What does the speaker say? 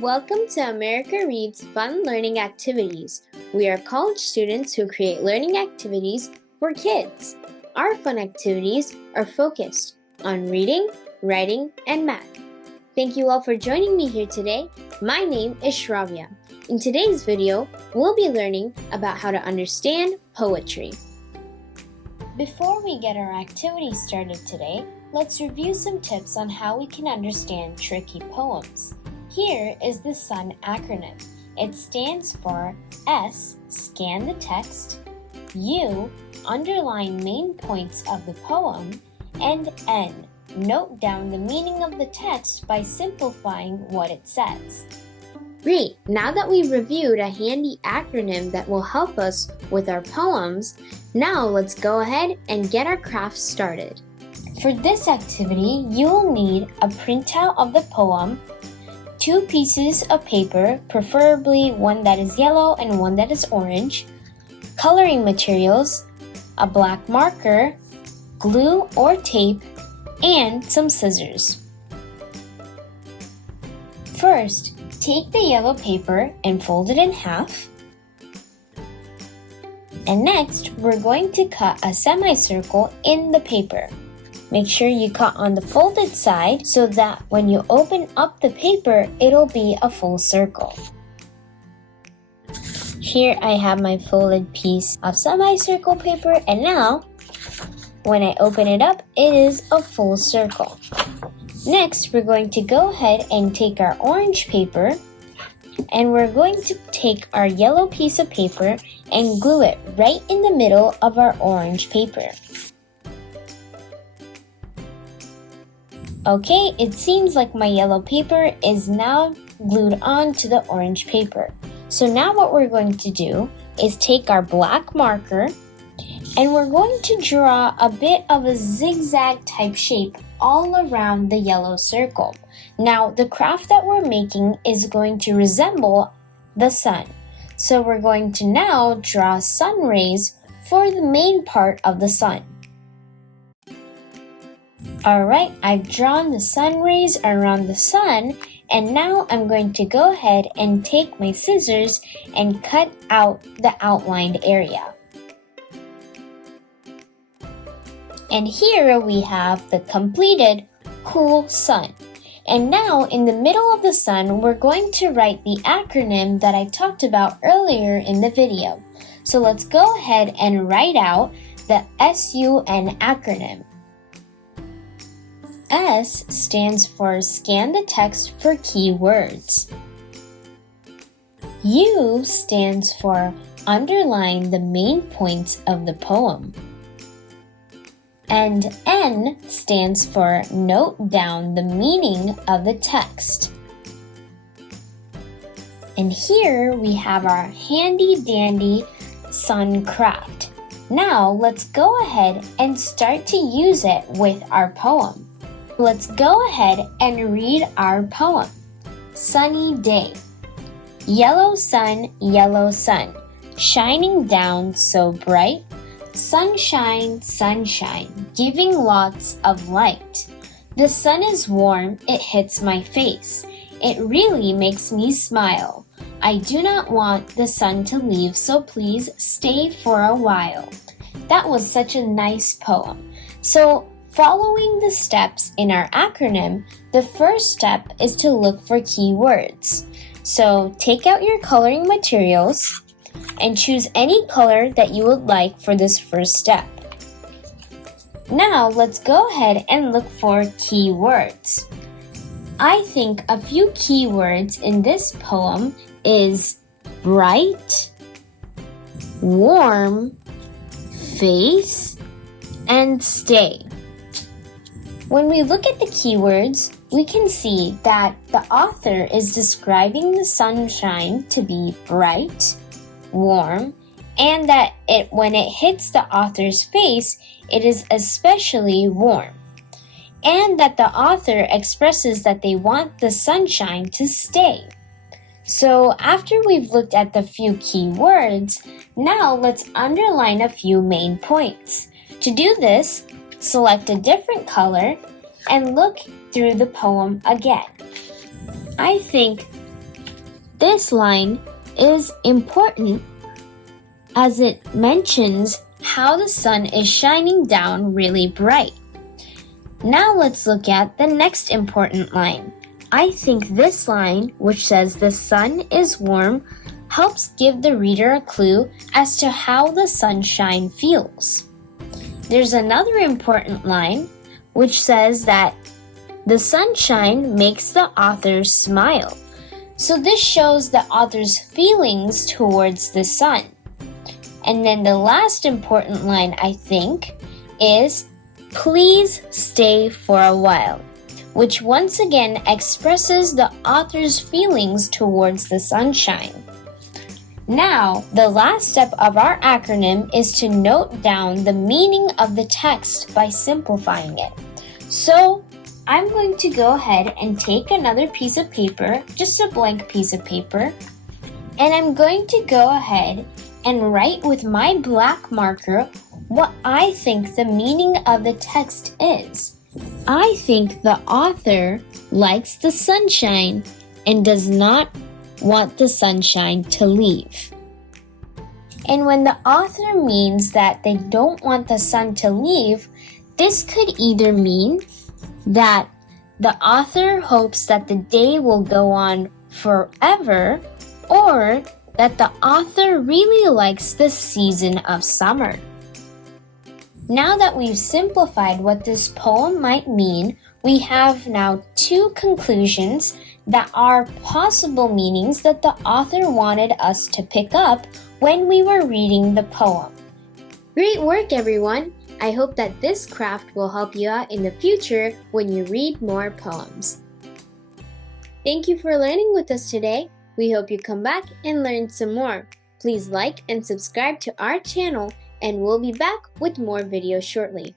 Welcome to America Reads Fun Learning Activities. We are college students who create learning activities for kids. Our fun activities are focused on reading, writing, and math. Thank you all for joining me here today. My name is Shravya. In today's video, we'll be learning about how to understand poetry. Before we get our activity started today, let's review some tips on how we can understand tricky poems. Here is the SUN acronym. It stands for S, scan the text, U, underline main points of the poem, and N, note down the meaning of the text by simplifying what it says. Great! Now that we've reviewed a handy acronym that will help us with our poems, now let's go ahead and get our craft started. For this activity, you will need a printout of the poem, 2 pieces of paper, preferably one that is yellow and one that is orange, coloring materials, a black marker, glue or tape, and some scissors. First, take the yellow paper and fold it in half. And next, we're going to cut a semicircle in the paper. Make sure you cut on the folded side so that when you open up the paper, it'll be a full circle. Here I have my folded piece of semicircle paper, and now when I open it up, it is a full circle. Next, we're going to go ahead and take our orange paper, and we're going to take our yellow piece of paper and glue it right in the middle of our orange paper. Okay, it seems like my yellow paper is now glued onto the orange paper. So now what we're going to do is take our black marker and we're going to draw a bit of a zigzag type shape all around the yellow circle. Now the craft that we're making is going to resemble the sun. So we're going to now draw sun rays for the main part of the sun. Alright, I've drawn the sun rays around the sun, and now I'm going to go ahead and take my scissors and cut out the outlined area. And here we have the completed cool sun. And now in the middle of the sun, we're going to write the acronym that I talked about earlier in the video. So let's go ahead and write out the SUN acronym. S stands for scan the text for keywords. U stands for underline the main points of the poem. And N stands for note down the meaning of the text. And here we have our handy dandy sun craft. Now let's go ahead and start to use it with our poem. Let's go ahead and read our poem. Sunny day. Yellow sun, shining down so bright. Sunshine, sunshine, giving lots of light. The sun is warm, it hits my face. It really makes me smile. I do not want the sun to leave, so please stay for a while. That was such a nice poem. So, following the steps in our acronym, the first step is to look for keywords. So take out your coloring materials and choose any color that you would like for this first step. Now let's go ahead and look for keywords. I think a few keywords in this poem is bright, warm, face, and stay. When we look at the keywords, we can see that the author is describing the sunshine to be bright, warm, and that when it hits the author's face, it is especially warm. And that the author expresses that they want the sunshine to stay. So after we've looked at the few keywords, now let's underline a few main points. To do this, select a different color and look through the poem again. I think this line is important as it mentions how the sun is shining down really bright. Now let's look at the next important line. I think this line, which says the sun is warm, helps give the reader a clue as to how the sunshine feels. There's another important line which says that the sunshine makes the author smile. So this shows the author's feelings towards the sun. And then the last important line, I think, is please stay for a while, which once again expresses the author's feelings towards the sunshine. Now, the last step of our acronym is to note down the meaning of the text by simplifying it. So, I'm going to go ahead and take another piece of paper, just a blank piece of paper, and I'm going to go ahead and write with my black marker what I think the meaning of the text is. I think the author likes the sunshine and does not want the sunshine to leave. And when the author means that they don't want the sun to leave, this could either mean that the author hopes that the day will go on forever, or that the author really likes the season of summer. Now that we've simplified what this poem might mean, we have now two conclusions that are possible meanings that the author wanted us to pick up when we were reading the poem. Great work, everyone! I hope that this craft will help you out in the future when you read more poems. Thank you for learning with us today. We hope you come back and learn some more. Please like and subscribe to our channel, and we'll be back with more videos shortly.